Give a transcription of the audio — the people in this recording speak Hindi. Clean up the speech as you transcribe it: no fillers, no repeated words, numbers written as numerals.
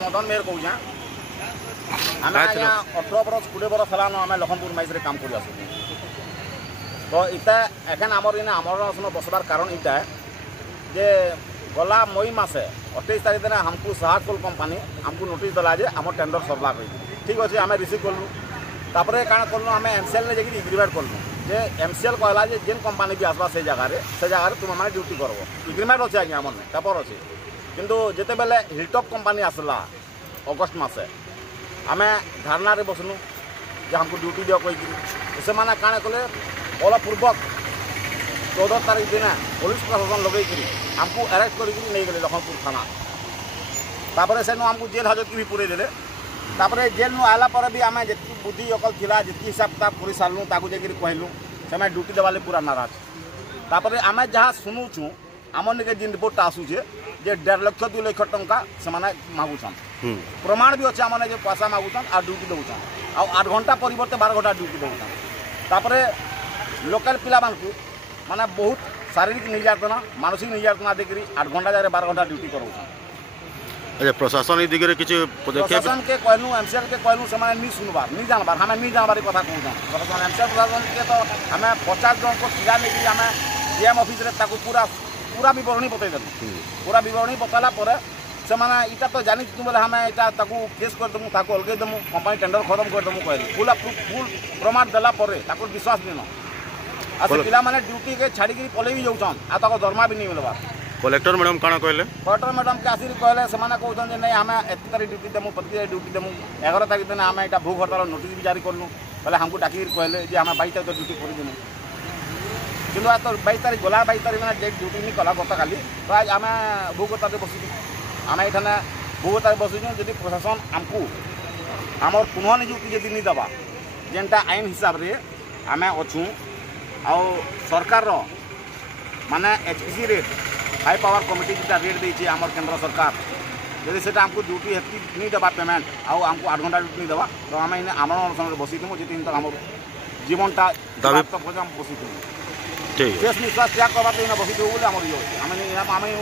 मदन मेयर कौन आम 18 बरस 20 बरस है आम लखनपुर माइस काम कर तो इतना एखेन आमर इन आमर बसबार कारण इटा जे गला मई मसे 28 तारीख दिन हमको साहस कोल कंपानी हमको नोटिस दला जे आम टेंडर सरला ठीक अच्छे आम रिसीव कलु तापर काण कलु आम एमसीएल ने जाकि एग्रीमेंट कलु जे एमसीएल कहला जे जेन कंपानी भी आसवा से जगह तुम मैंने ड्यूटी करब एग्रीमेंट अच्छे आज्ञा आम पेपर अच्छे किंतु जिते बेले हिलटॉप कंपानी आसला अगस्ट मसे आम धारणा रे बसलु जे हमको ड्यूटी दियो कही से माने काण कले बलपूर्वक 14 तारीख दिन पुलिस प्रशासन लगे हमको अरेस्ट कर गले लखनपुर थाना तापर से हमको जेल हाजत भी पूरे देले तापर जेल नु आला पर भी आम जी बुद्धि अकल थिला जी हिसाब किताब कर सारू ताकू जाकि कहलु से ड्यूटी देवाले पूरा नाराज तापर आम जहाँ शुणुचु आम निके जिन रिपोर्ट आसूचे जे 1.5 लाख 2 लाख टंका से मागुछन प्रमाण भी अच्छे आमने पैसा मागुछन आ ड्यूटी दौछन आ 8 घंटा परिवर्ते 12 घंटा ड्यूटी दौछन तापर लोकल पिला माने बहुत शारीरिक निर्यातना मानसिक निर्यातना देखिए 8 घंटा जगह 12 घंटा ड्यूटी कराऊछन। अच्छा प्रशासन दिगरे किछ प्रशासन के कहलु एमसीएल के कहलु से माने नहीं सुनबार नहीं जानबार हमें नहीं जानबार कथा कहूछन प्रशासन एमसीएल प्रशासन के तो हमें 50 जन को पिला लेकिन आम डीएम ऑफिस रे ताकू पूरा पूरा विवरणी बतई देलु पूरा विवरणी बताला पर से माने इटा तो जानि तुम बोले हमें इटा ताकू केस कर दमु ताकू अलगे दमु कंपनी टेंडर खत्म कर दमु कहलु फुल प्रमाण देला पर ताकू विश्वास देनो आसे पिला माने ड्यूटी के छाड़ी के पले भी जाउछन आ ताको दरमा भी नहीं मिलबा कलेक्टर मैडम काना कहले कलेक्टर मैडम के आसी कहले से माने कहउछन जे नहीं हमें एत तारीख ड्यूटी दमु 25 तारीख ड्यूटी दमु 11 तारीख दिन हमें इटा भूख हड़ताल नोटिस भी जारी करलु पहले हमको डाकी कहले जे हमें 22 तारीख ड्यूटी कर देनु किंतु आज तो 22 तारीख गला 22 तारीख में डेट ड्यूटी नहीं कला गत काली तो आज आम भूख हड़ताल बसुचु आम ये भूख हड़ताल बसुचु जदि प्रशासन आमको आमर पुनः निजुक्ति जदि नहीं दबा जेनटा आईन हिसाब रे आम अच्छू आ सरकार माने HPC rate high power committee जो रेट देती आम केंद्र सरकार यदि से आमको ड्यूटी हेतु नहीं दबा पेमेंट आमको 8 घंटा ड्यूटी नहीं दबा तो आम इन आमरण अनशन बसी थी जिन तक आम जीवनटा बसी थी शेष निश्वास त्याग करवा बसी थी बोले आम ये आम नहीं